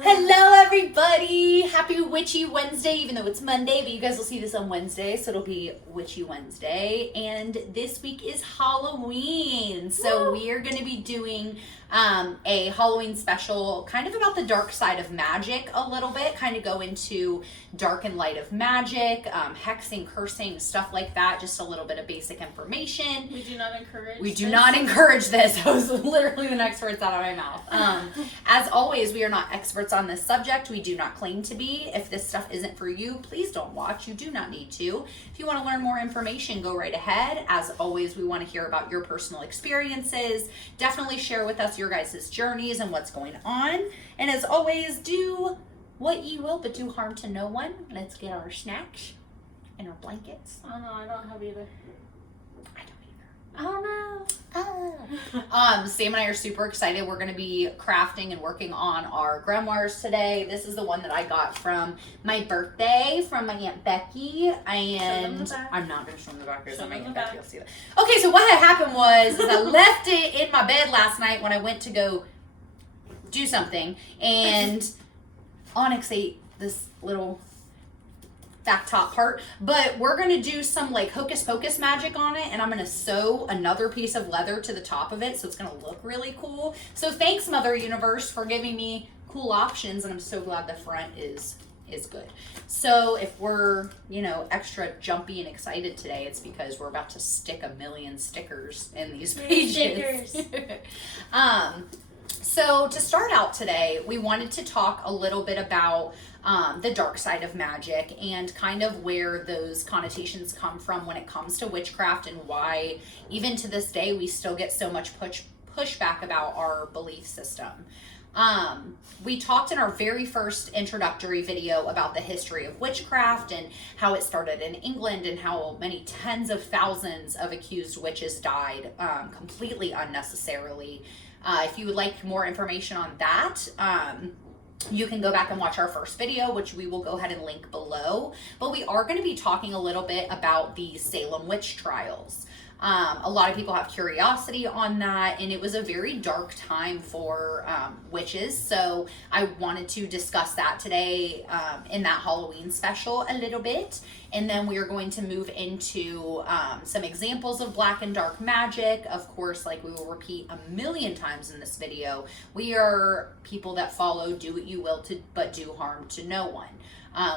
Hello everybody! Happy Witchy Wednesday, even though it's Monday, but you guys will see this on Wednesday, so it'll be Witchy Wednesday. And this week is Halloween, so we are going to be doing a Halloween special kind of about the dark side of magic a little bit, kind of go into dark and light of magic, hexing, cursing, stuff like that, just a little bit of basic information. We do not encourage We do not encourage this. That was literally the next words out of my mouth. As always, we are not experts on this subject. We do not claim to be. If this stuff isn't for you, please don't watch. You do not need to. If you want to learn more information, go right ahead. As always, we want to hear about your personal experiences. Definitely share with us your guys' journeys and what's going on. And as always, do what you will, but do harm to no one. Let's get our snacks and our blankets. Oh no, I don't have either. Oh no. Sam and I are super excited. We're going to be crafting and working on our grimoires today. This is the one that I got from my birthday from my Aunt Becky. And I'm not going to show them the back because my Aunt Becky will see that. Okay, so what had happened was is I left it in my bed last night when I went to go do something. And Onyx ate this little back top part, but we're gonna do some like hocus pocus magic on it, and I'm gonna sew another piece of leather to the top of it, so it's gonna look really cool. So thanks, Mother Universe, for giving me cool options, and I'm so glad the front is good. So if we're, extra jumpy and excited today, it's because we're about to stick 1,000,000 stickers in these pages. Stickers. So to start out today, we wanted to talk a little bit about the dark side of magic and kind of where those connotations come from when it comes to witchcraft, and why even to this day we still get so much pushback about our belief system. We talked in our very first introductory video about the history of witchcraft and how it started in England and how many tens of thousands of accused witches died completely unnecessarily. If you would like more information on that, you can go back and watch our first video, which we will go ahead and link below. But we are going to be talking a little bit about the Salem witch trials. A lot of people have curiosity on that, and it was a very dark time for witches. So I wanted to discuss that today in that Halloween special a little bit. And then we are going to move into some examples of black and dark magic. Of course, like we will repeat 1,000,000 times in this video, we are people that follow do what you will but do harm to no one.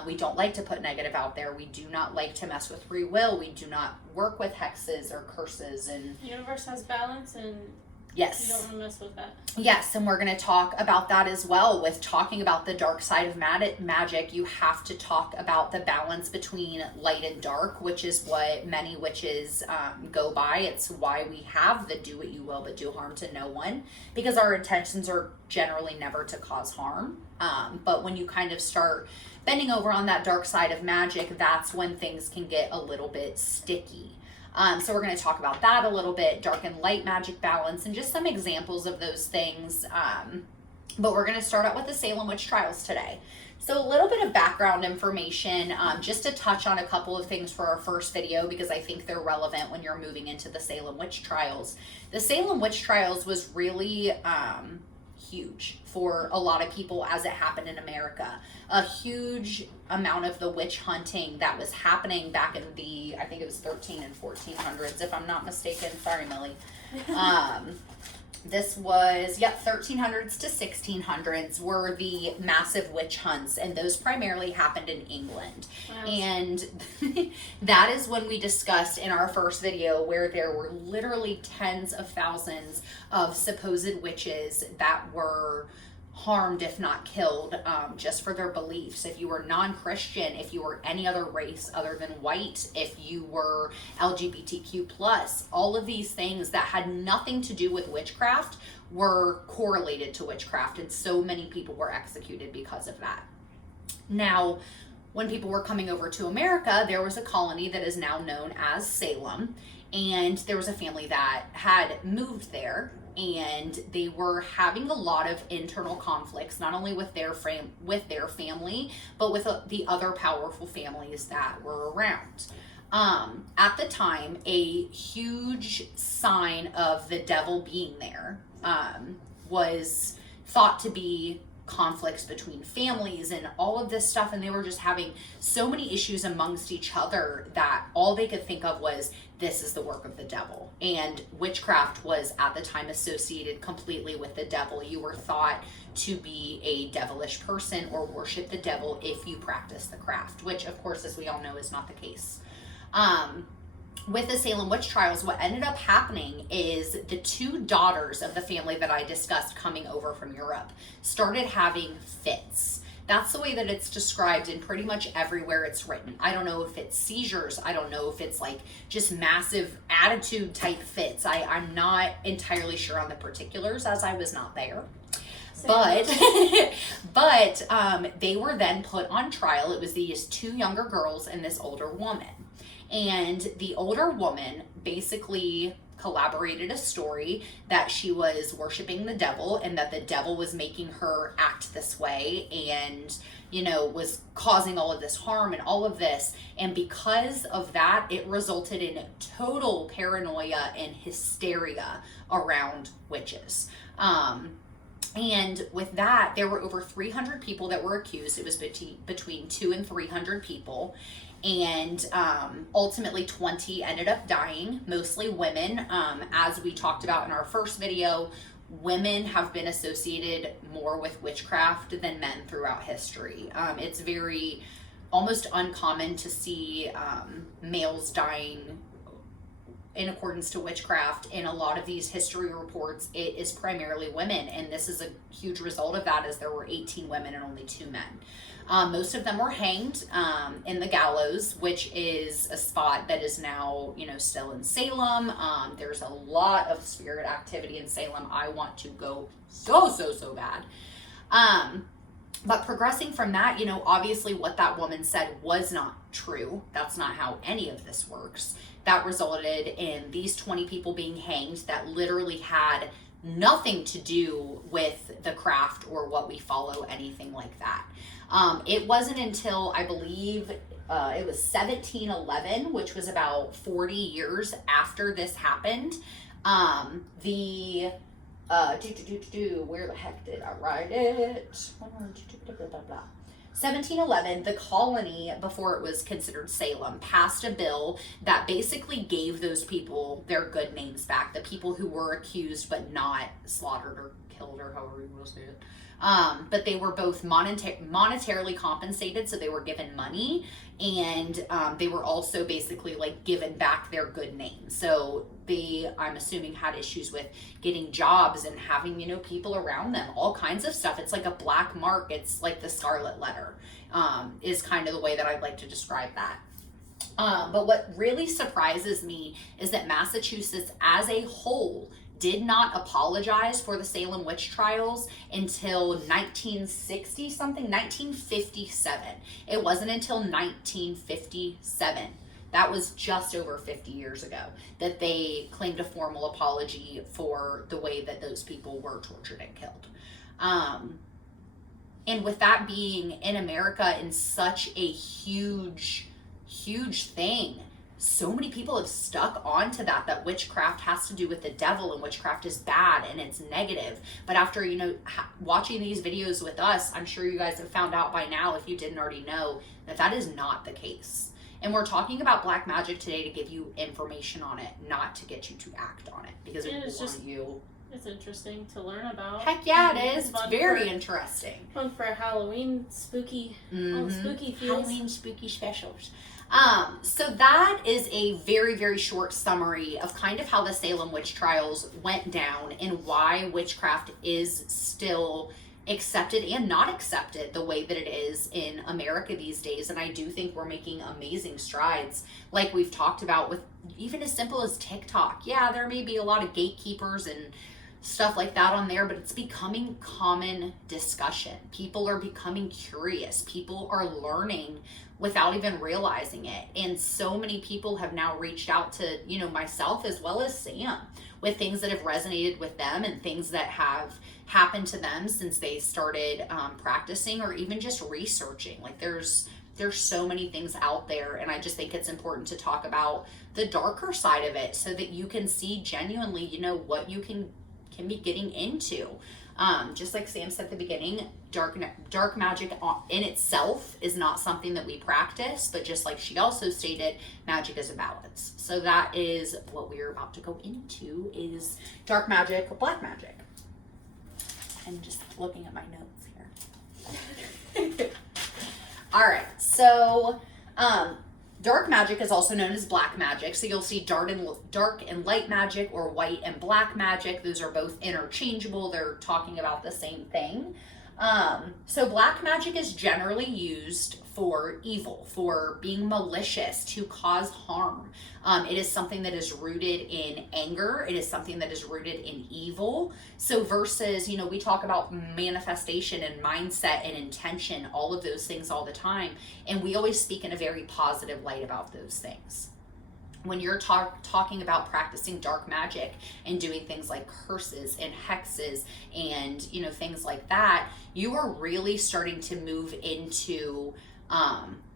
We don't like to put negative out there. We do not like to mess with free will. We do not work with hexes or curses. And the universe has balance, and yes, you don't want to mess with that. Yes, and we're going to talk about that as well. With talking about the dark side of magic, you have to talk about the balance between light and dark, which is what many witches go by. It's why we have the do what you will but do harm to no one, because our intentions are generally never to cause harm. But when you kind of start bending over on that dark side of magic, that's when things can get a little bit sticky. So we're going to talk about that a little bit, dark and light magic balance, and just some examples of those things. But we're going to start out with the Salem witch trials today. So a little bit of background information, just to touch on a couple of things for our first video, because I think they're relevant when you're moving into the Salem witch trials. The Salem witch trials was really huge for a lot of people as it happened in America. A huge amount of the witch hunting that was happening back in the, I think it was 13 and 1400s, if I'm not mistaken. Sorry, Millie. This was, 1300s to 1600s were the massive witch hunts, and those primarily happened in England. Wow. And that is when we discussed in our first video where there were literally tens of thousands of supposed witches that were harmed, if not killed, just for their beliefs. If you were non-Christian, if you were any other race other than white, if you were LGBTQ+, all of these things that had nothing to do with witchcraft were correlated to witchcraft, and so many people were executed because of that. Now, when people were coming over to America, there was a colony that is now known as Salem, and there was a family that had moved there, and they were having a lot of internal conflicts, not only with their family, but with the other powerful families that were around. At the time, a huge sign of the devil being there was thought to be conflicts between families and all of this stuff, and they were just having so many issues amongst each other that all they could think of was, this is the work of the devil. And witchcraft was at the time associated completely with the devil. You were thought to be a devilish person or worship the devil if you practice the craft, which of course, as we all know, is not the case. With the Salem witch trials, what ended up happening is the two daughters of the family that I discussed coming over from Europe started having fits. That's the way that it's described in pretty much everywhere it's written. I don't know if it's seizures. I don't know if it's like just massive attitude type fits. I'm not entirely sure on the particulars, as I was not there. But they were then put on trial. It was these two younger girls and this older woman. And the older woman basically collaborated a story that she was worshiping the devil and that the devil was making her act this way and, you know, was causing all of this harm and all of this. And because of that, it resulted in total paranoia and hysteria around witches. And with that, there were over 300 people that were accused. It was between 200 and 300 people. And ultimately 20 ended up dying, mostly women. As we talked about in our first video, women have been associated more with witchcraft than men throughout history. It's very almost uncommon to see males dying in accordance to witchcraft. In a lot of these history reports, it is primarily women, and this is a huge result of that, as there were 18 women and only 2 men. Most of them were hanged in the gallows, which is a spot that is now, you know, still in Salem. There's a lot of spirit activity in Salem. I want to go so bad. But progressing from that, you know, obviously what that woman said was not true. That's not how any of this works. That resulted in these 20 people being hanged that literally had nothing to do with the craft or what we follow, anything like that. It wasn't until, I believe, it was 1711, which was about 40 years after this happened. Where the heck did I write it? 1711, the colony, before it was considered Salem, passed a bill that basically gave those people their good names back, the people who were accused but not slaughtered or killed, or however you will say it. But they were both monetarily compensated, so they were given money, and they were also basically like given back their good name. So they, I'm assuming, had issues with getting jobs and having, you know, people around them, all kinds of stuff. It's like a black mark. It's like the scarlet letter, is kind of the way that I'd like to describe that. But what really surprises me is that Massachusetts as a whole did not apologize for the Salem witch trials until 1957. It wasn't until 1957, that was just over 50 years ago, that they claimed a formal apology for the way that those people were tortured and killed. And with that being in America in such a huge thing, so many people have stuck onto that witchcraft has to do with the devil and witchcraft is bad and it's negative. But after, you know, watching these videos with us, I'm sure you guys have found out by now, if you didn't already know, that is not the case. And we're talking about black magic today to give you information on it, not to get you to act on it, because it's interesting to learn about. Heck yeah, it is. It's very interesting. Fun for Halloween spooky, spooky feels. Halloween spooky specials. So that is a very, very short summary of kind of how the Salem witch trials went down and why witchcraft is still accepted and not accepted the way that it is in America these days. And I do think we're making amazing strides, like we've talked about with even as simple as TikTok. Yeah, there may be a lot of gatekeepers and stuff like that on there, but it's becoming common discussion. People are becoming curious. People are learning without even realizing it. And so many people have now reached out to, you know, myself as well as Sam, with things that have resonated with them and things that have happened to them since they started practicing or even just researching. Like there's so many things out there, and I just think it's important to talk about the darker side of it so that you can see genuinely, you know, what you can be getting into. Just like Sam said at the beginning, dark magic in itself is not something that we practice, but just like she also stated, magic is a balance. So that is what we're about to go into, is dark magic, black magic. I'm just looking at my notes here. All right, so dark magic is also known as black magic. So you'll see dark and light magic, or white and black magic. Those are both interchangeable. They're talking about the same thing. So black magic is generally used for evil, for being malicious, to cause harm. It is something that is rooted in anger. It is something that is rooted in evil. So versus, we talk about manifestation and mindset and intention, all of those things all the time. And we always speak in a very positive light about those things. When you're talking about practicing dark magic and doing things like curses and hexes and, things like that, you are really starting to move into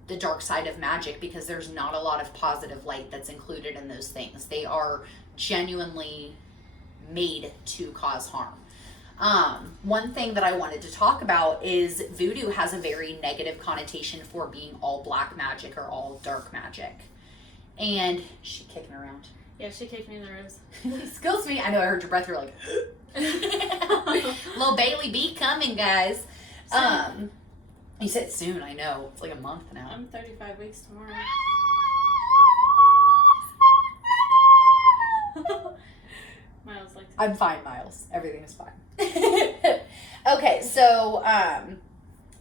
the dark side of magic, because there's not a lot of positive light that's included in those things. They are genuinely made to cause harm. One thing that I wanted to talk about is voodoo has a very negative connotation for being all black magic or all dark magic. And she's kicking around. Yeah, she kicked me in the ribs. Excuse me. I know I heard your breath. You're like, little Bailey B coming, guys. You said soon. I know. It's like a month now. I'm 35 weeks tomorrow. Miles like. I'm fine, Miles. Everything is fine. Okay, so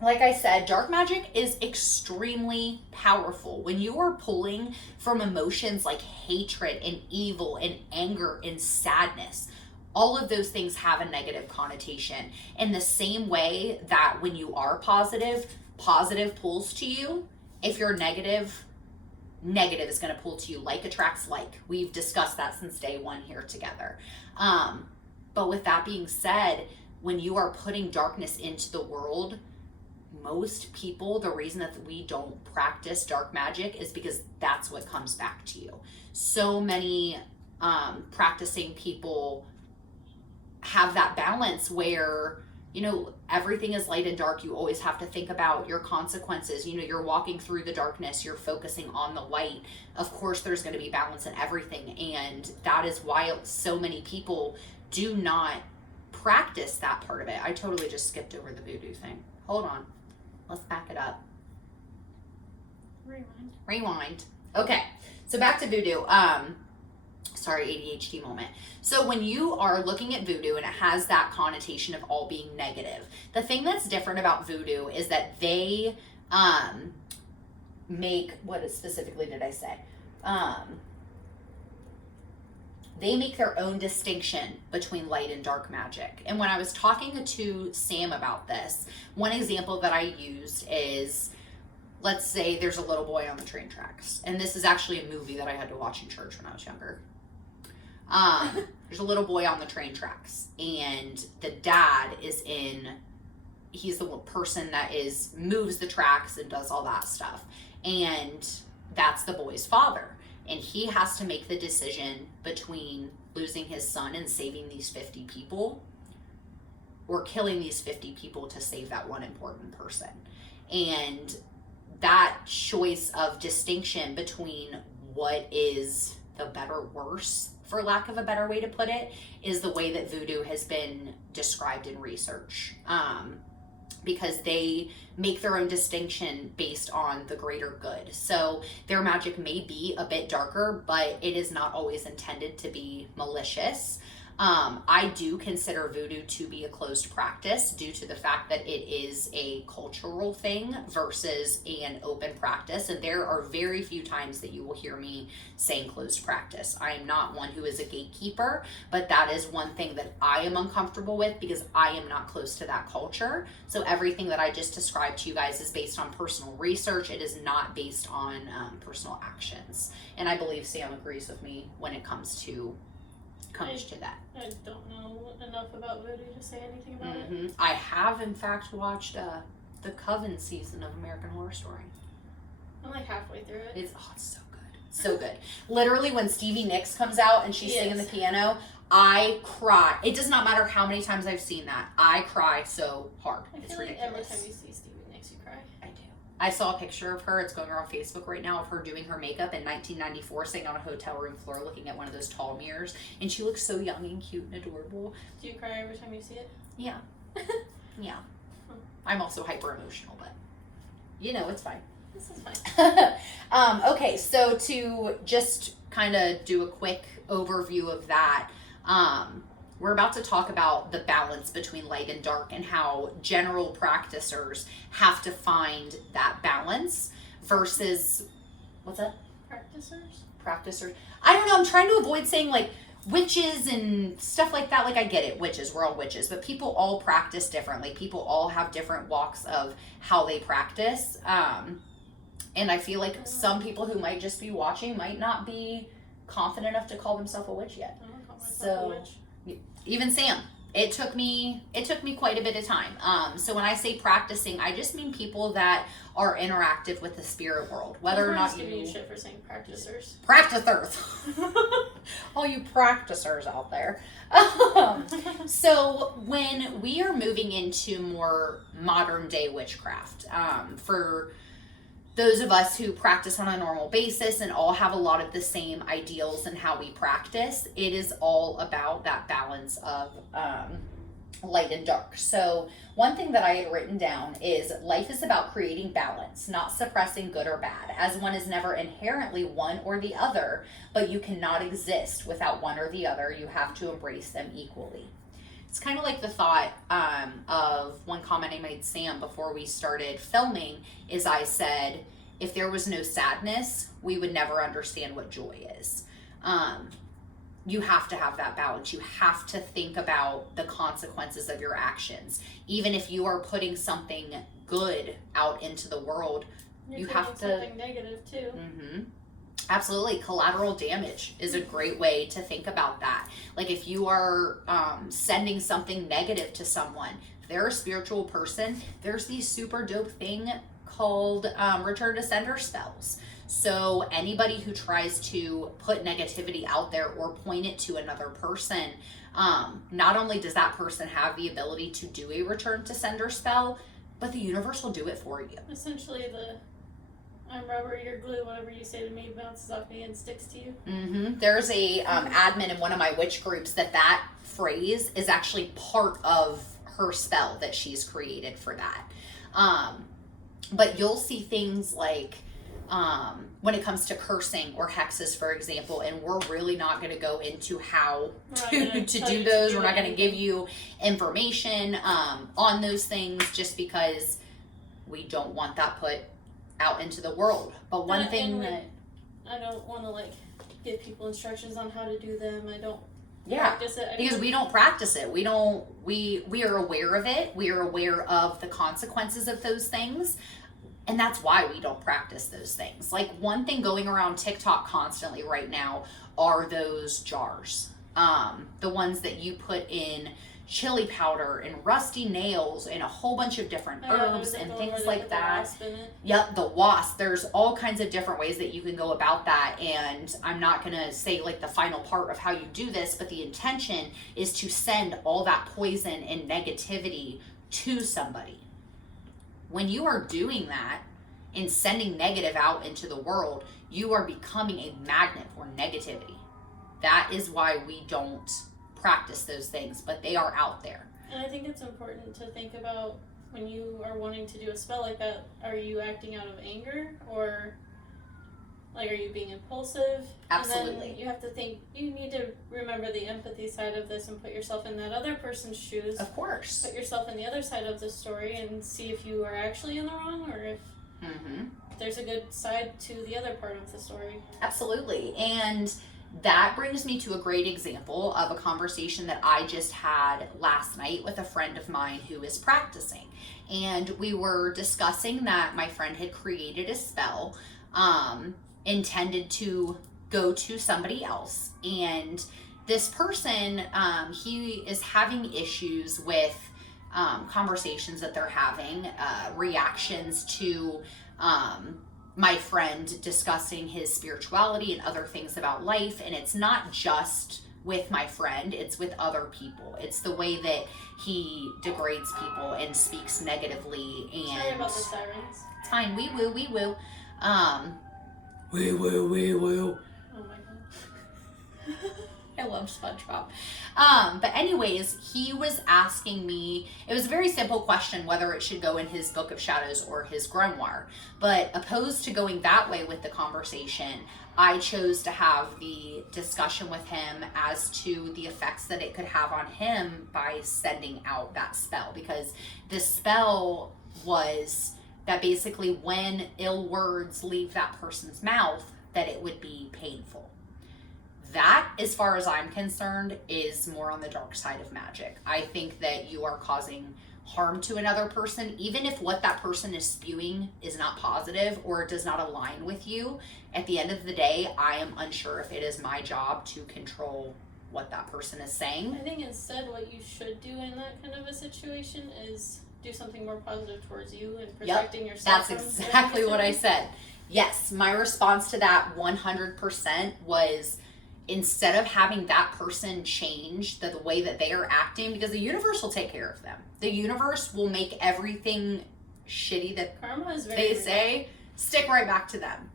like I said, dark magic is extremely powerful. When you are pulling from emotions like hatred and evil and anger and sadness, all of those things have a negative connotation. In the same way that when you are positive pulls to you. If you're negative is going to pull to you. Like attracts like. We've discussed that since day one here together. But with that being said, when you are putting darkness into the world, most people, the reason that we don't practice dark magic is because that's what comes back to you. So many practicing people have that balance where, everything is light and dark. You always have to think about your consequences. You're walking through the darkness, you're focusing on the light. Of course, there's going to be balance in everything. And that is why so many people do not practice that part of it. I totally just skipped over the voodoo thing. Hold on. Let's back it up. Rewind. Okay. So back to voodoo. Sorry, ADHD moment. So when you are looking at voodoo and it has that connotation of all being negative, the thing that's different about voodoo is that they make, what specifically did I say? They make their own distinction between light and dark magic. And when I was talking to Sam about this, one example that I used is, let's say there's a little boy on the train tracks. And this is actually a movie that I had to watch in church when I was younger. There's a little boy on the train tracks, and the dad he's the person that moves the tracks and does all that stuff. And that's the boy's father. And he has to make the decision between losing his son and saving these 50 people, or killing these 50 people to save that one important person. And that choice of distinction between what is the better worse, for lack of a better way to put it, is the way that voodoo has been described in research. Because they make their own distinction based on the greater good. So their magic may be a bit darker, but it is not always intended to be malicious. I do consider voodoo to be a closed practice due to the fact that it is a cultural thing versus an open practice. And there are very few times that you will hear me saying closed practice. I am not one who is a gatekeeper, but that is one thing that I am uncomfortable with because I am not close to that culture. So everything that I just described to you guys is based on personal research. It is not based on personal actions. And I believe Sam agrees with me when it comes to that. I don't know enough about voodoo to say anything about it. I have, in fact, watched the Coven season of American Horror Story. I'm like halfway through it. It's so good. So good. Literally, when Stevie Nicks comes out and she's singing the piano, I cry. It does not matter how many times I've seen that. I cry so hard. It's ridiculous. Every time you see Stevie Nicks, you cry. I do. I saw a picture of her. It's going around Facebook right now of her doing her makeup in 1994, sitting on a hotel room floor looking at one of those tall mirrors. And she looks so young and cute and adorable. Do you cry every time you see it? Yeah. Yeah. I'm also hyper emotional, but it's fine. This is fine. Okay, so to just kind of do a quick overview of that, we're about to talk about the balance between light and dark and how general practicers have to find that balance versus, what's that? Practicers. I don't know, I'm trying to avoid saying like witches and stuff like that. Like, I get it, witches, we're all witches, but people all practice differently. People all have different walks of how they practice. And I feel like some people who might just be watching might not be confident enough to call themselves a witch yet. I don't call myself a witch. Even Sam, it took me quite a bit of time. So when I say practicing, I just mean people that are interactive with the spirit world, whether or not giving you shit for saying practicers. All you practicers out there. So when we are moving into more modern day witchcraft, for those of us who practice on a normal basis and all have a lot of the same ideals in how we practice, it is all about that balance of light and dark. So one thing that I had written down is life is about creating balance, not suppressing good or bad, as one is never inherently one or the other, but you cannot exist without one or the other. You have to embrace them equally. It's kind of like the thought of one comment I made Sam before we started filming is I said, if there was no sadness, we would never understand what joy is. You have to have that balance. You have to think about the consequences of your actions. Even if you are putting something good out into the world, you have to... something negative too. Mm-hmm. Absolutely. Collateral damage is a great way to think about that. Like if you are sending something negative to someone, if they're a spiritual person, there's these super dope thing called return to sender spells. So anybody who tries to put negativity out there or point it to another person, not only does that person have the ability to do a return to sender spell, but the universe will do it for you. Essentially I'm rubber, you're glue, whatever you say to me bounces off me and sticks to you. Mm-hmm. There's a admin in one of my witch groups that phrase is actually part of her spell that she's created for that. But you'll see things like when it comes to cursing or hexes, for example, and we're really not going to go into how to do those. We're not going to give you information on those things just because we don't want that put out into the world. But one thing that I don't want to give people instructions on how to do them. I don't practice it because we don't practice it. We are aware of it. We are aware of the consequences of those things. And that's why we don't practice those things. Like one thing going around TikTok constantly right now are those jars. The ones that you put in chili powder and rusty nails and a whole bunch of different herbs and things like that. Yep, the wasp. There's all kinds of different ways that you can go about that. And I'm not going to say the final part of how you do this, but the intention is to send all that poison and negativity to somebody. When you are doing that and sending negative out into the world, you are becoming a magnet for negativity. That is why we don't practice those things, but they are out there. And I think it's important to think about when you are wanting to do a spell like that, are you acting out of anger or are you being impulsive? Absolutely. And then you have to think, you need to remember the empathy side of this and put yourself in that other person's shoes. Of course. Put yourself in the other side of the story and see if you are actually in the wrong or if there's a good side to the other part of the story. Absolutely. And that brings me to a great example of a conversation that I just had last night with a friend of mine who is practicing. And we were discussing that my friend had created a spell intended to go to somebody else. And this person, he is having issues with conversations that they're having, reactions to my friend discussing his spirituality and other things about life. And it's not just with my friend, it's with other people. It's the way that he degrades people and speaks negatively. And sorry about the sirens. It's fine. We woo. We woo. Oh my god. I love SpongeBob. But anyways, he was asking me, it was a very simple question, whether it should go in his Book of Shadows or his grimoire. But opposed to going that way with the conversation, I chose to have the discussion with him as to the effects that it could have on him by sending out that spell. Because the spell was that basically when ill words leave that person's mouth, that it would be painful. That, as far as I'm concerned, is more on the dark side of magic. I think that you are causing harm to another person, even if what that person is spewing is not positive or it does not align with you. At the end of the day, I am unsure if it is my job to control what that person is saying. I think instead what you should do in that kind of a situation is do something more positive towards you and protecting yourself. That's exactly what I said. Yes, my response to that 100% was, instead of having that person change the way that they are acting, because the universe will take care of them. The universe will make everything shitty that karma is they say stick right back to them.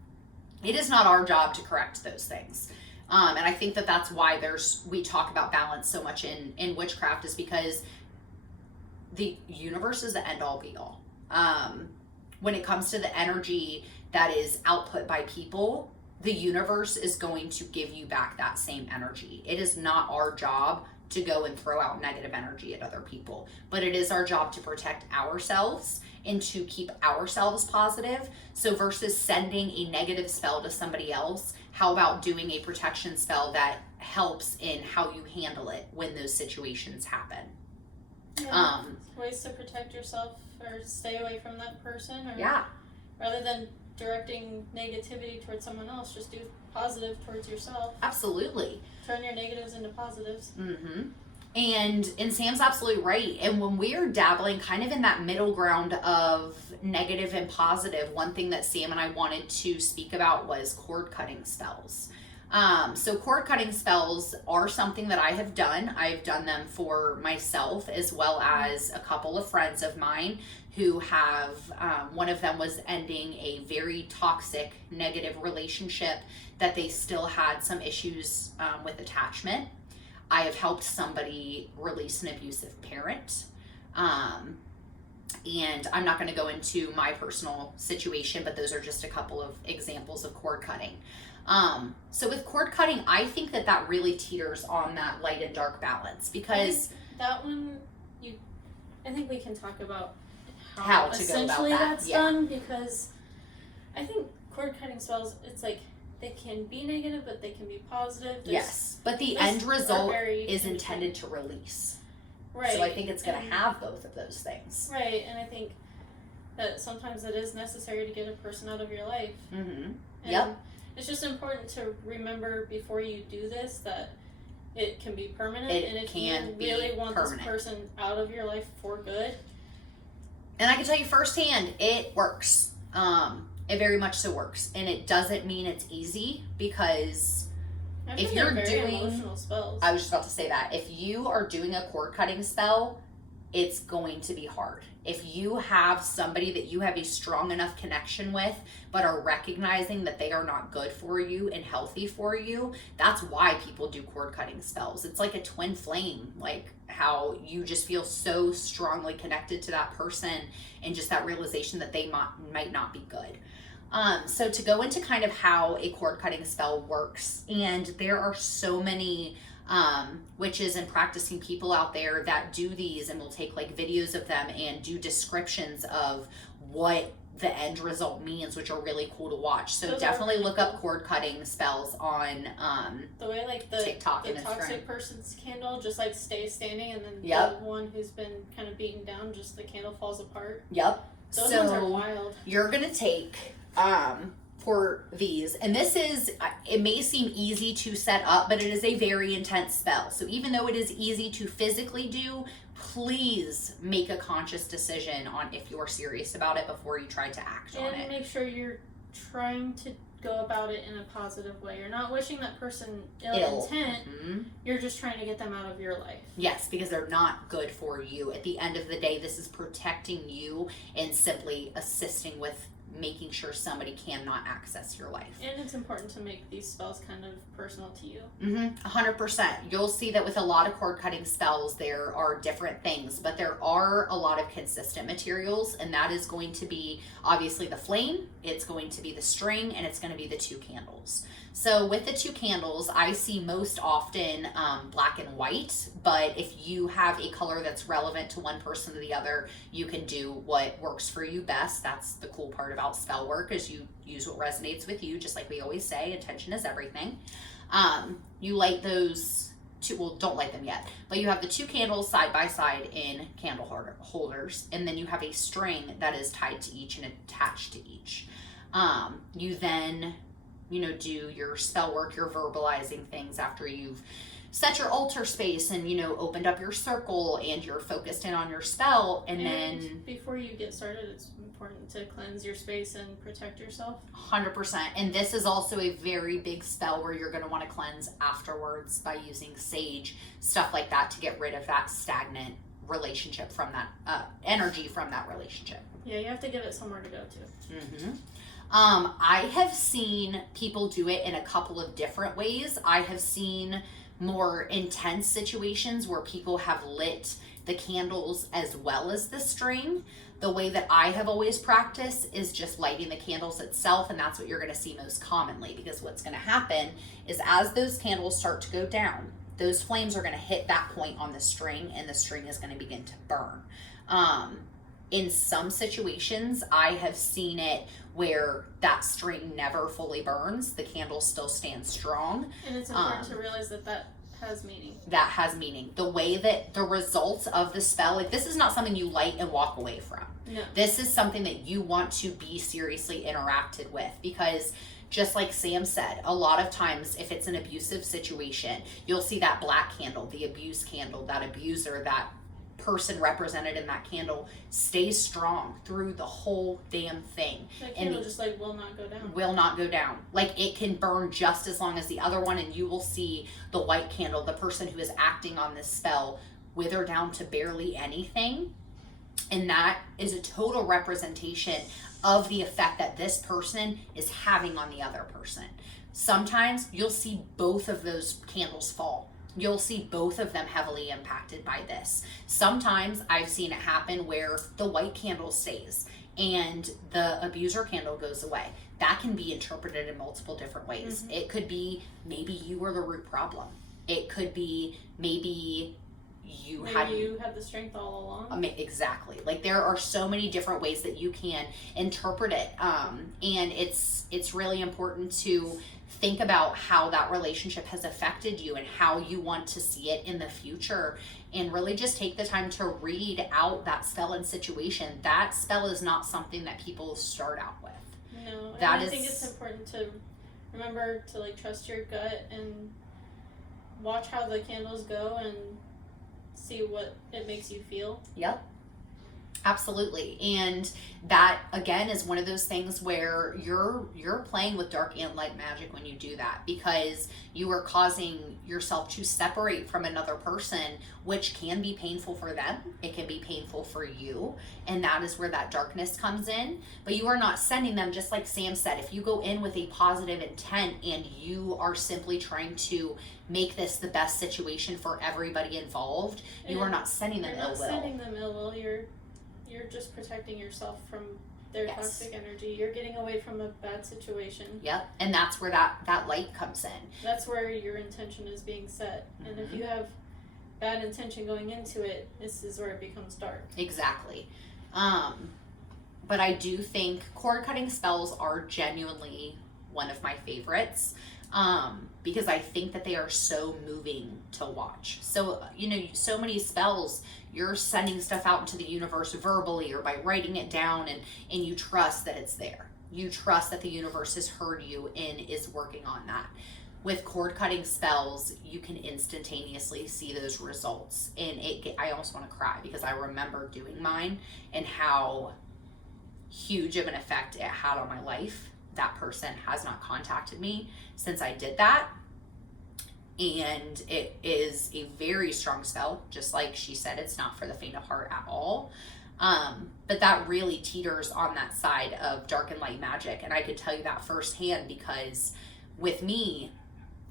It is not our job to correct those things. And I think that that's why we talk about balance so much in witchcraft, is because the universe is the end all be all. When it comes to the energy that is output by people, the universe is going to give you back that same energy. It is not our job to go and throw out negative energy at other people, but it is our job to protect ourselves and to keep ourselves positive. So versus sending a negative spell to somebody else, how about doing a protection spell that helps in how you handle it when those situations happen? Yeah, ways to protect yourself or stay away from that person, or rather than directing negativity towards someone else, just do positive towards yourself. Absolutely. Turn your negatives into positives. Mm-hmm. And Sam's absolutely right. And when we are dabbling kind of in that middle ground of negative and positive, one thing that Sam and I wanted to speak about was cord cutting spells. So cord cutting spells are something that I have done. I've done them for myself as well as a couple of friends of mine who have, one of them was ending a very toxic, negative relationship that they still had some issues with attachment. I have helped somebody release an abusive parent. And I'm not going to go into my personal situation, but those are just a couple of examples of cord cutting. So with cord cutting, I think that really teeters on that light and dark balance, because that one, I think we can talk about how to go about that. That's done, because I think cord cutting spells, it's like they can be negative, but they can be positive. Yes, but the end result is intended to release. Right. So I think it's going to have both of those things. Right, and I think that sometimes it is necessary to get a person out of your life. Mm-hmm. And it's just important to remember before you do this that it can be permanent, and if you really want this person out of your life for good. And I can tell you firsthand, it works. It very much so works. And it doesn't mean it's easy, because if you're doing emotional spells. I was just about to say that. If you are doing a cord cutting spell, it's going to be hard. If you have somebody that you have a strong enough connection with, but are recognizing that they are not good for you and healthy for you, that's why people do cord cutting spells. It's like a twin flame, like how you just feel so strongly connected to that person, and just that realization that they might not be good. So to go into kind of how a cord cutting spell works, and there are so many witches and practicing people out there that do these, and will take like videos of them and do descriptions of what the end result means, which are really cool to watch. So definitely look up cord cutting spells on the way like the TikTok and Instagram. Toxic person's candle just like stays standing, and then the one who's been kind of beaten down, just the candle falls apart. Yep. Those ones are wild. You're gonna take for these, and this is, it may seem easy to set up, but it is a very intense spell. So even though it is easy to physically do, please make a conscious decision on if you're serious about it before you try to act on it. And make sure you're trying to go about it in a positive way. You're not wishing that person ill intent. Mm-hmm. You're just trying to get them out of your life. Yes, because they're not good for you. At the end of the day, this is protecting you and simply assisting with making sure somebody cannot access your life. And it's important to make these spells kind of personal to you. 100%. You'll see that with a lot of cord cutting spells, there are different things, but there are a lot of consistent materials, and that is going to be obviously the flame, it's going to be the string, and it's going to be the 2 candles. So with the 2 candles, I see most often black and white, but if you have a color that's relevant to one person or the other, you can do what works for you best. That's the cool part about spell work, is you use what resonates with you, just like we always say, intention is everything. You light those 2, well, don't light them yet, but you have the 2 candles side by side in candle holders, and then you have a string that is tied to each and attached to each. You then do your spell work, your verbalizing things after you've set your altar space and, opened up your circle and you're focused in on your spell. And then before you get started, it's important to cleanse your space and protect yourself. 100%. And this is also a very big spell where you're going to want to cleanse afterwards by using sage, stuff like that, to get rid of that stagnant relationship from that energy from that relationship. Yeah, you have to give it somewhere to go to. I have seen people do it in a couple of different ways. I have seen more intense situations where people have lit the candles as well as the string. The way that I have always practiced is just lighting the candles itself, and that's what you're going to see most commonly, because what's going to happen is as those candles start to go down, those flames are going to hit that point on the string, and the string is going to begin to burn. In some situations, I have seen it where that string never fully burns. The candle still stands strong. And it's important to realize that has meaning. That has meaning. The way that the results of the spell, like, this is not something you light and walk away from. No. This is something that you want to be seriously interacted with, because just like Sam said, a lot of times if it's an abusive situation, you'll see that black candle, the abuse candle, that abuser, that person represented in that candle stays strong through the whole damn thing. That candle just will not go down. Will not go down. Like, it can burn just as long as the other one, and you will see the white candle, the person who is acting on this spell, wither down to barely anything. And that is a total representation of the effect that this person is having on the other person. Sometimes you'll see both of those candles fall. You'll see both of them heavily impacted by this. Sometimes I've seen it happen where the white candle stays and the abuser candle goes away. That can be interpreted in multiple different ways. It could be maybe you were the root problem. It could be maybe you had the strength all along. Exactly. Like, there are so many different ways that you can interpret it. And it's really important to think about how that relationship has affected you and how you want to see it in the future, and really just take the time to read out that spell and situation. That spell is not something that people start out with. No, and I think it's important to remember to trust your gut and watch how the candles go and see what it makes you feel. Yep. Absolutely. And that, again, is one of those things where you're playing with dark and light magic when you do that, because you are causing yourself to separate from another person, which can be painful for them. It can be painful for you. And that is where that darkness comes in. But you are not sending them, just like Sam said, if you go in with a positive intent and you are simply trying to make this the best situation for everybody involved, you are not sending them ill will. You're not sending them ill will. You're just protecting yourself from their toxic energy. You're getting away from a bad situation. Yep. And that's where that light comes in. That's where your intention is being set. And if you have bad intention going into it, this is where it becomes dark. Exactly. But I do think cord cutting spells are genuinely one of my favorites. Because I think that they are so moving to watch. So, so many spells, you're sending stuff out into the universe verbally or by writing it down, and you trust that it's there. You trust that the universe has heard you and is working on that. With cord cutting spells, you can instantaneously see those results. And I almost want to cry, because I remember doing mine and how huge of an effect it had on my life. that person has not contacted me since I did that. And it is a very strong spell. Just like she said, it's not for the faint of heart at all. But that really teeters on that side of dark and light magic. And I could tell you that firsthand because with me,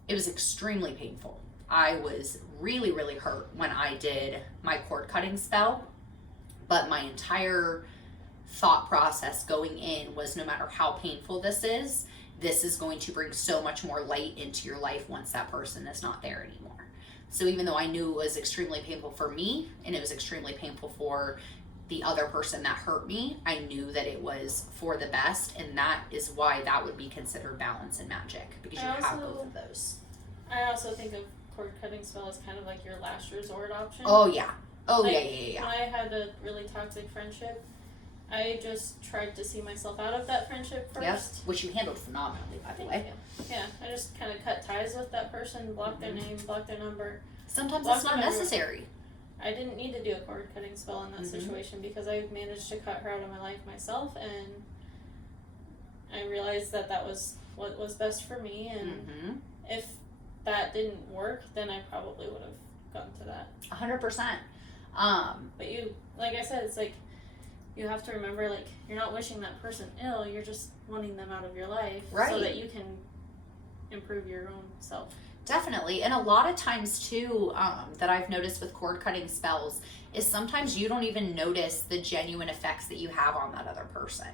it was extremely painful. I was really, really hurt when I did my cord cutting spell. But my entire thought process going in was, no matter how painful this is going to bring so much more light into your life once that person is not there anymore. So even though I knew it was extremely painful for me and it was extremely painful for the other person that hurt me, I knew that it was for the best, and that is why that would be considered balance and magic, because you have both of those. I also think of cord cutting spell as kind of like your last resort option. Oh yeah. Oh like, yeah. When I had a really toxic friendship, I just tried to see myself out of that friendship first. Yes, which you handled phenomenally, by the way. Yeah, I just kind of cut ties with that person, block their name, block their number. Sometimes it's not necessary. I didn't need to do a cord cutting spell in that situation because I managed to cut her out of my life myself, and I realized that that was what was best for me. And if that didn't work, then I probably would have gotten to that. 100%. But you, like I said, it's like, you have to remember, like, you're not wishing that person ill, you're just wanting them out of your life. Right. So that you can improve your own self. Definitely. And a lot of times, too, that I've noticed with cord cutting spells is sometimes you don't even notice the genuine effects that you have on that other person.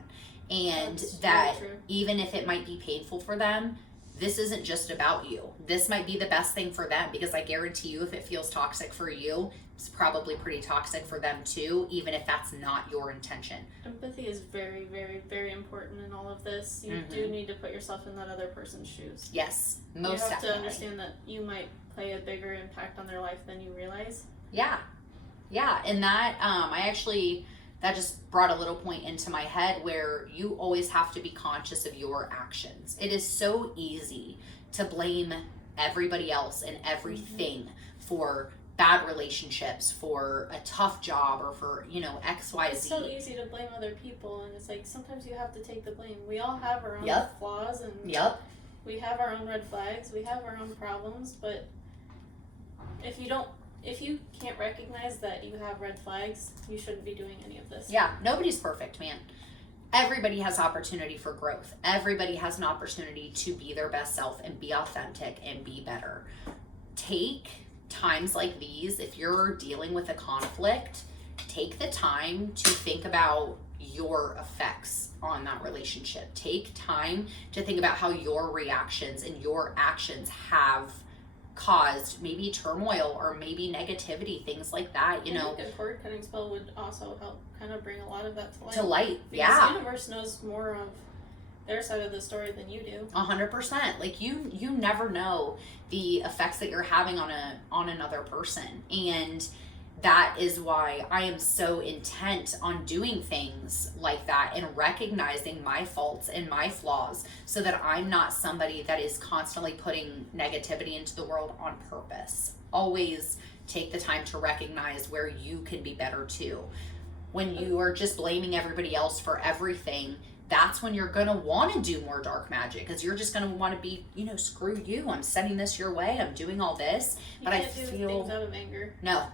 And that even if it might be painful for them, this isn't just about you. This might be the best thing for them, because I guarantee you, if it feels toxic for you, it's probably pretty toxic for them too, even if that's not your intention. Empathy is very, very, very important in all of this. You do need to put yourself in that other person's shoes. Yes, most definitely. You have to understand that you might play a bigger impact on their life than you realize. Yeah. And that, that just brought a little point into my head where you always have to be conscious of your actions. It is so easy to blame everybody else and everything for bad relationships, for a tough job, or for, XYZ. It's so easy to blame other people, and it's like, sometimes you have to take the blame. We all have our own flaws, and we have our own red flags, we have our own problems, but if you can't recognize that you have red flags, you shouldn't be doing any of this. Yeah, nobody's perfect, man. Everybody has opportunity for growth. Everybody has an opportunity to be their best self and be authentic and be better. Take times like these, if you're dealing with a conflict, take the time to think about your effects on that relationship. Take time to think about how your reactions and your actions have caused maybe turmoil or maybe negativity, things like that. I think a cord cutting spell would also help kind of bring a lot of that to light. Because the universe knows more of their side of the story than you do. 100%. Like you never know the effects that you're having on another person, and that is why I am so intent on doing things like that and recognizing my faults and my flaws, so that I'm not somebody that is constantly putting negativity into the world on purpose. Always take the time to recognize where you can be better too. When you are just blaming everybody else for everything, that's when you're going to want to do more dark magic, because you're just going to want to be, screw you. I'm sending this your way. I'm doing all this. But I feel things out of anger. No.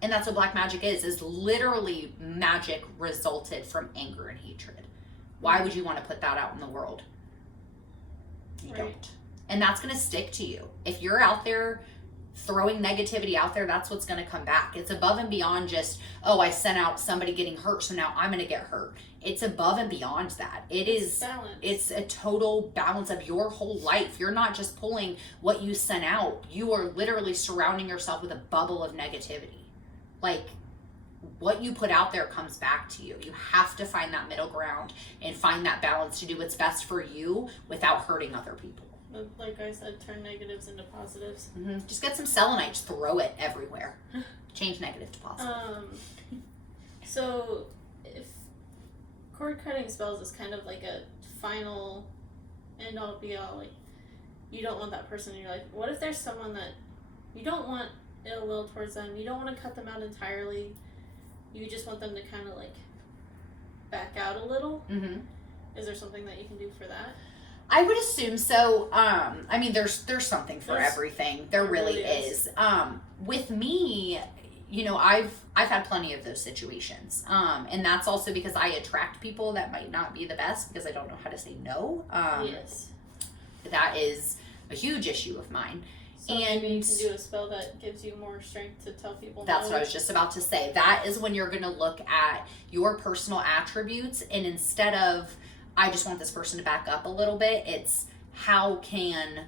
And that's what black magic is literally magic resulted from anger and hatred. Why would you want to put that out in the world? You don't. And that's going to stick to you. If you're out there throwing negativity out there, that's what's going to come back. It's above and beyond just, I sent out somebody getting hurt, so now I'm going to get hurt. It's above and beyond that. It's balance. It's a total balance of your whole life. You're not just pulling what you sent out. You are literally surrounding yourself with a bubble of negativity. Like, what you put out there comes back to you. You have to find that middle ground and find that balance to do what's best for you without hurting other people. Like I said, turn negatives into positives. Just get some selenite, throw it everywhere. Change negative to positive. So, if cord cutting spells is kind of like a final end all be all, like, you don't want that person in your life. What if there's someone that you don't want ill will towards them? You don't want to cut them out entirely. You just want them to kind of like back out a little. Is there something that you can do for that? I would assume so. I mean, there's something for everything. There really is. With me, you know, I've had plenty of those situations. And that's also because I attract people that might not be the best because I don't know how to say no. Yes. That is a huge issue of mine. So and maybe you can do a spell that gives you more strength to tell people that's no. What I was just about to say. That is when you're going to look at your personal attributes, and instead of, I just want this person to back up a little bit, it's how can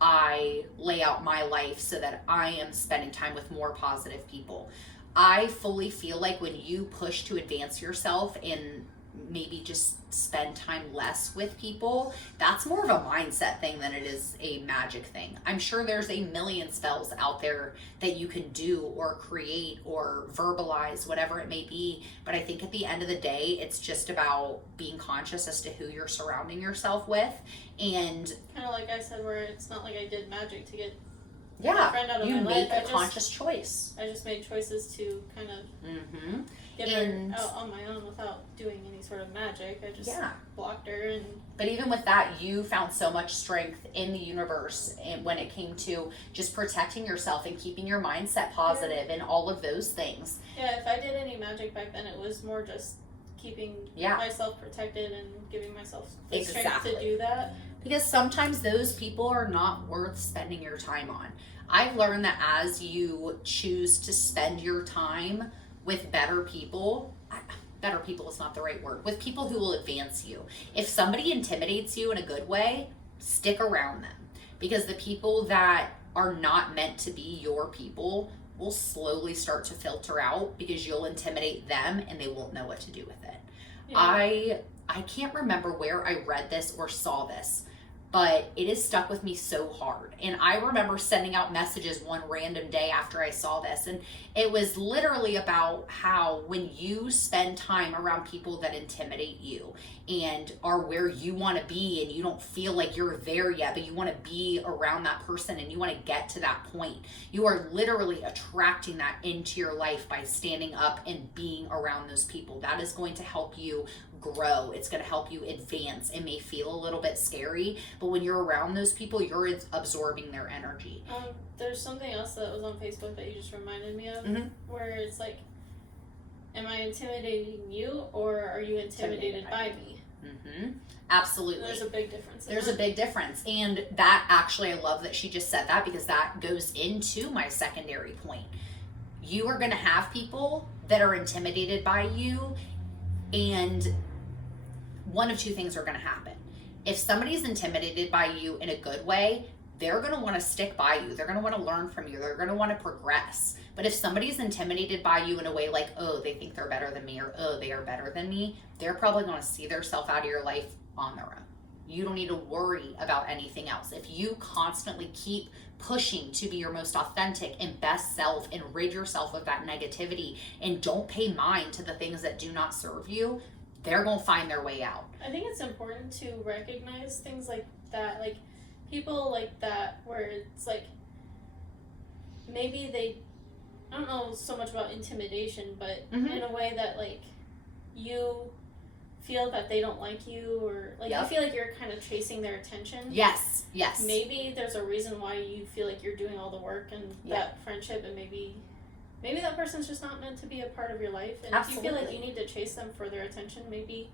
I lay out my life so that I am spending time with more positive people. I fully feel like when you push to advance yourself and maybe just spend time less with people, that's more of a mindset thing than it is a magic thing. I'm sure there's a million spells out there that you can do or create or verbalize, whatever it may be, but I think at the end of the day, it's just about being conscious as to who you're surrounding yourself with. And kind of like I said, where it's not like I did magic to get yeah, a friend out of you my made life. a conscious choice. I just made choices to kind of get her out on my own without doing any sort of magic. I just blocked her. And but even with that, you found so much strength in the universe, and when it came to just protecting yourself and keeping your mindset positive and all of those things. Yeah, if I did any magic back then, it was more just keeping myself protected and giving myself the strength to do that. Because sometimes those people are not worth spending your time on. I've learned that as you choose to spend your time with better people is not the right word, with people who will advance you. If somebody intimidates you in a good way, stick around them. Because the people that are not meant to be your people will slowly start to filter out because you'll intimidate them and they won't know what to do with it. Yeah. I can't remember where I read this or saw this, but it has stuck with me so hard. And I remember sending out messages one random day after I saw this. And it was literally about how when you spend time around people that intimidate you and are where you want to be and you don't feel like you're there yet, but you want to be around that person and you want to get to that point, you are literally attracting that into your life by standing up and being around those people. That is going to help you grow. It's going to help you advance. It may feel a little bit scary, but when you're around those people, you're absorbing their energy. There's something else that was on Facebook that you just reminded me of, where it's like, am I intimidating you or are you intimidated by me? Absolutely. There's a big difference. There's a big difference. And that actually, I love that she just said that because that goes into my secondary point. You are going to have people that are intimidated by you, and one of two things are going to happen. If somebody's intimidated by you in a good way, they're going to want to stick by you. They're going to want to learn from you. They're going to want to progress. But if somebody's intimidated by you in a way like, oh, they think they're better than me, or oh, they are better than me, they're probably going to see themselves out of your life on their own. You don't need to worry about anything else. If you constantly keep pushing to be your most authentic and best self and rid yourself of that negativity and don't pay mind to the things that do not serve you, they're going to find their way out. I think it's important to recognize things like that, like people like that, where it's like maybe they, I don't know so much about intimidation, but in a way that like you feel that they don't like you, or like you feel like you're kind of chasing their attention. Yes. Maybe there's a reason why you feel like you're doing all the work and that friendship, and maybe that person's just not meant to be a part of your life. And Absolutely. If you feel like you need to chase them for their attention, maybe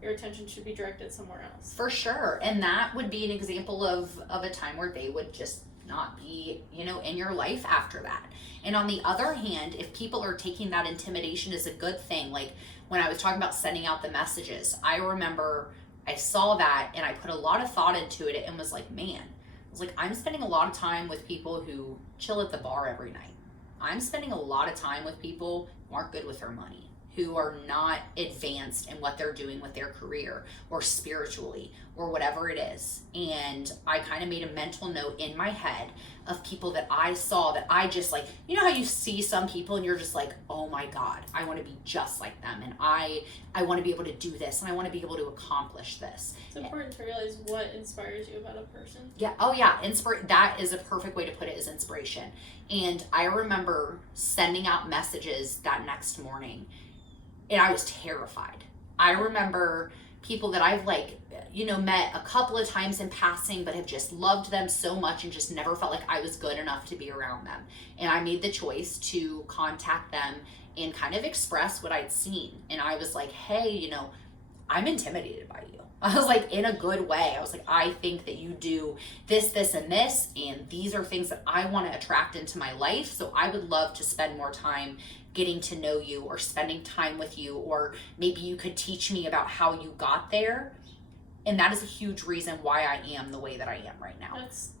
your attention should be directed somewhere else. For sure. And that would be an example of a time where they would just not be, in your life after that. And on the other hand, if people are taking that intimidation as a good thing, like when I was talking about sending out the messages, I remember I saw that and I put a lot of thought into it and was like, man, I'm spending a lot of time with people who chill at the bar every night. I'm spending a lot of time with people who aren't good with their money, who are not advanced in what they're doing with their career or spiritually or whatever it is. And I kind of made a mental note in my head of people that I saw that I just like, you know how you see some people and you're just like, oh my God, I want to be just like them. And I want to be able to do this and I want to be able to accomplish this. It's important to realize what inspires you about a person. Yeah. Oh yeah. That is a perfect way to put it, is inspiration. And I remember sending out messages that next morning and I was terrified. I remember people that I've like, you know, met a couple of times in passing, but have just loved them so much and just never felt like I was good enough to be around them. And I made the choice to contact them and kind of express what I'd seen. And I was like, hey, you know, I'm intimidated by you. I was like, in a good way. I was like, I think that you do this, this, and this, and these are things that I want to attract into my life. So I would love to spend more time getting to know you or spending time with you, or maybe you could teach me about how you got there. And that is a huge reason why I am the way that I am right now. That's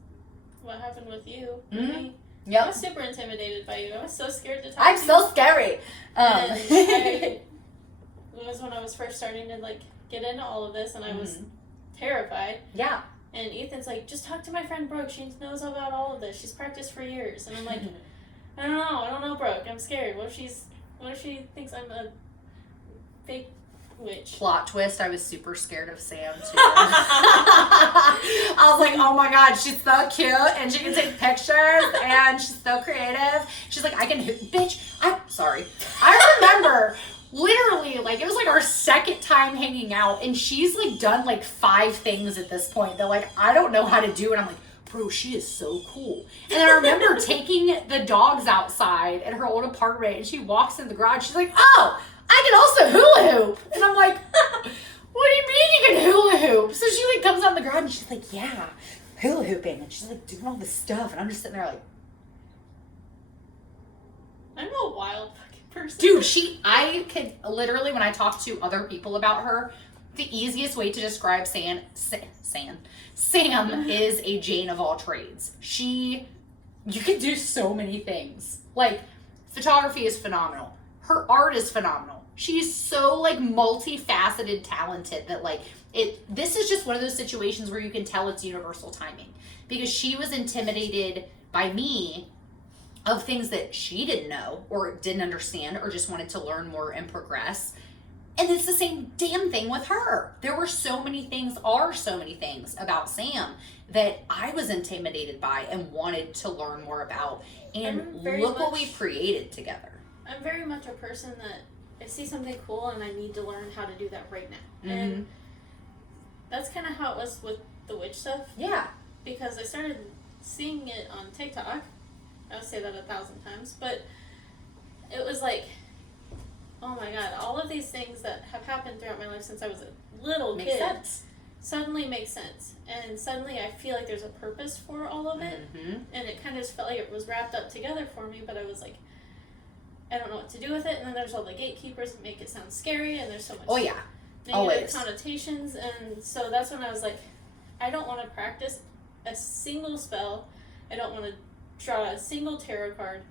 what happened with you. Mm-hmm. Yep. I was super intimidated by you. I was so scared to talk I'm to you. so scary. It was when I was first starting to like get into all of this, and I was terrified. Yeah. And Ethan's like, just talk to my friend Brooke. She knows about all of this. She's practiced for years. And I'm like, I don't know, Brooke. I'm scared. What if she thinks I'm a fake witch? Plot twist, I was super scared of Sam too. I was like, oh my god, she's so cute and she can take pictures and she's so creative. She's like, I remember literally, like, it was like our second time hanging out, and she's like done like 5 things at this point that like I don't know how to do, and I'm like, bro, she is so cool. And I remember taking the dogs outside at her old apartment, and she walks in the garage, she's like, oh, I can also hula hoop. And I'm like, what do you mean you can hula hoop? So she like comes out in the garage and she's like, yeah, hula hooping, and she's like doing all this stuff, and I'm just sitting there like, I'm a wild fucking person. dude, I could literally, when I talk to other people about her, the easiest way to describe Sam is a Jane of all trades. You can do so many things. Like, photography is phenomenal. Her art is phenomenal. She's so like multifaceted, talented that like this is just one of those situations where you can tell it's universal timing, because she was intimidated by me of things that she didn't know or didn't understand or just wanted to learn more and progress. And it's the same damn thing with her. There are so many things about Sam that I was intimidated by and wanted to learn more about. And look what we created together. I'm very much a person that I see something cool and I need to learn how to do that right now. Mm-hmm. And that's kind of how it was with the witch stuff. Yeah. Because I started seeing it on TikTok. I'll say that 1,000 times. But it was like, oh my god, all of these things that have happened throughout my life since I was a little kid suddenly make sense. And suddenly I feel like there's a purpose for all of it. Mm-hmm. And it kind of just felt like it was wrapped up together for me, but I was like, I don't know what to do with it. And then there's all the gatekeepers that make it sound scary, and there's so much negative connotations. And so that's when I was like, I don't want to practice a single spell. I don't want to draw a single tarot card.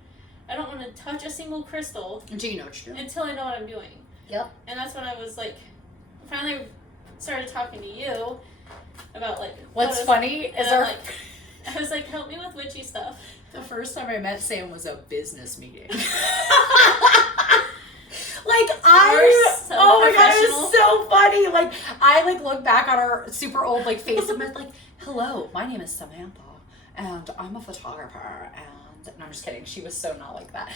I don't want to touch a single crystal until you know what you're doing. Until I know what I'm doing. Yep. And that's when I was like, finally started talking to you about like what's funny is I was like, help me with witchy stuff. The first time I met Sam was a business meeting. oh my god, it was so funny. Like, I like look back on our super old like face and I'm like, hello, my name is Samantha and I'm a photographer, and no, I'm just kidding. She was so not like that.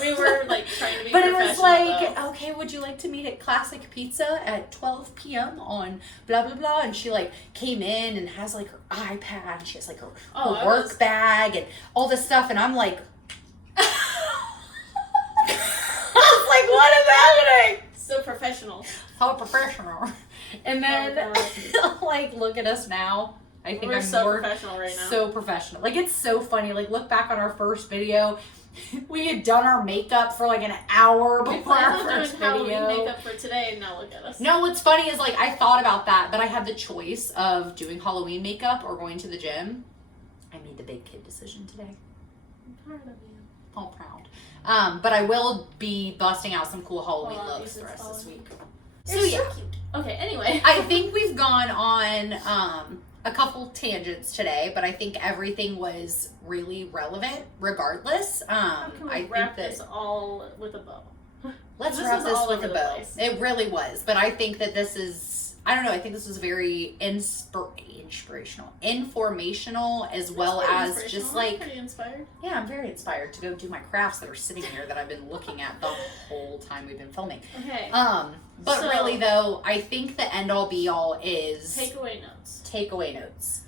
We were like trying to be but it was like, though. Okay, would you like to meet at Classic Pizza at 12 p.m. on blah blah blah? And she like came in and has like her iPad, and she has like her work bag and all this stuff, and I'm like, I was like, what is happening? So professional. How professional. And then like, look at us now. I think we're so professional right now. So professional. Like, it's so funny. Like, look back on our first video. We had done our makeup for like an hour before our first video. Halloween makeup for today, and now look at us. No, what's funny is like I thought about that, but I had the choice of doing Halloween makeup or going to the gym. I made the big kid decision today. I'm proud of you. All proud. But I will be busting out some cool Halloween looks the rest of this week. So yeah. So cute. Okay, anyway. I think we've gone on a couple tangents today, but I think everything was really relevant regardless. How can we wrap this all with a bow? Let's wrap this with a bow. It really was. But I think that this is I don't know. I think this was very inspirational, informational, as well as just like. Pretty inspired. Yeah, I'm very inspired to go do my crafts that are sitting here that I've been looking at the whole time we've been filming. Okay. But so, really though, I think the end all be all is takeaway notes. Takeaway notes.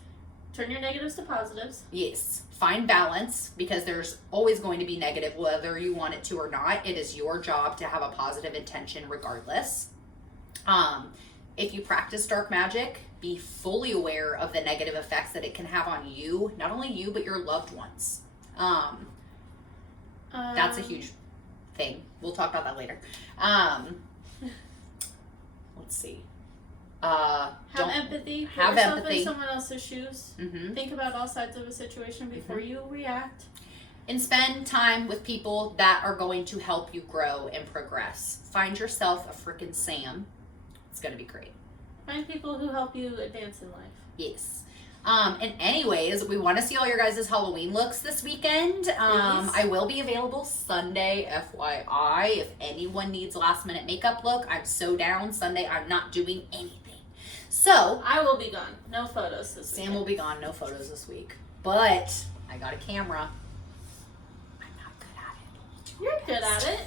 Turn your negatives to positives. Yes. Find balance, because there's always going to be negative whether you want it to or not. It is your job to have a positive intention regardless. If you practice dark magic, be fully aware of the negative effects that it can have on you, not only you, but your loved ones. That's a huge thing. We'll talk about that later. Let's see. Have empathy. Have Put yourself empathy. in someone else's shoes. Mm-hmm. Think about all sides of a situation before you react. And spend time with people that are going to help you grow and progress. Find yourself a freaking Sam. It's going to be great. Find people who help you advance in life. Yes. And anyways, we want to see all your guys' Halloween looks this weekend. I will be available Sunday, FYI. If anyone needs last minute makeup look, I'm so down. Sunday, I'm not doing anything. So I will be gone. No photos this week. Sam will be gone. No photos this week. But I got a camera. I'm not good at it. You're good at it.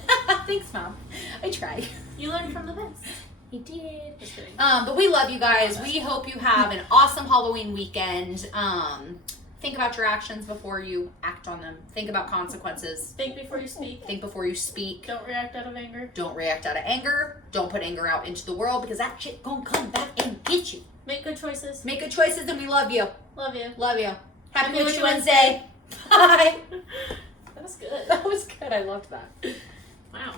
Thanks, Mom. I tried. You learned from the best. I did. Just kidding. But we love you guys. We hope you have an awesome Halloween weekend. Think about your actions before you act on them. Think about consequences. Think before you speak. Think before you speak. Don't react out of anger. Don't react out of anger. Don't put anger out into the world, because that shit gonna come back and get you. Make good choices. Make good choices, and we love you. Love you. Love you. Happy Happy Witch Wednesday. Wednesday. Bye. That was good. That was good. I loved that. Wow.